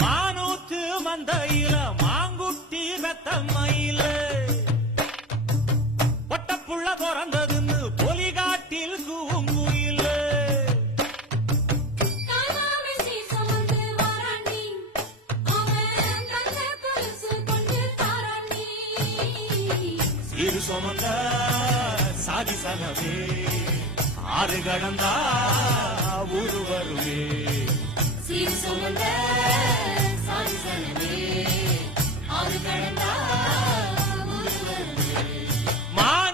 மானூத்து மந்தையில மாங்குட்டி மெத்தம்மையில பொட்டப்புள்ள பிறந்ததுன்னு பொலிகாட்டில் கூங்குயில இரு சுமந்த சாதி சனவே ஆறு கடந்தா ஊரு வருவே சீர் சுமந்த சாதி சனவே ஆறு கடந்தா ஊரு வருவே மான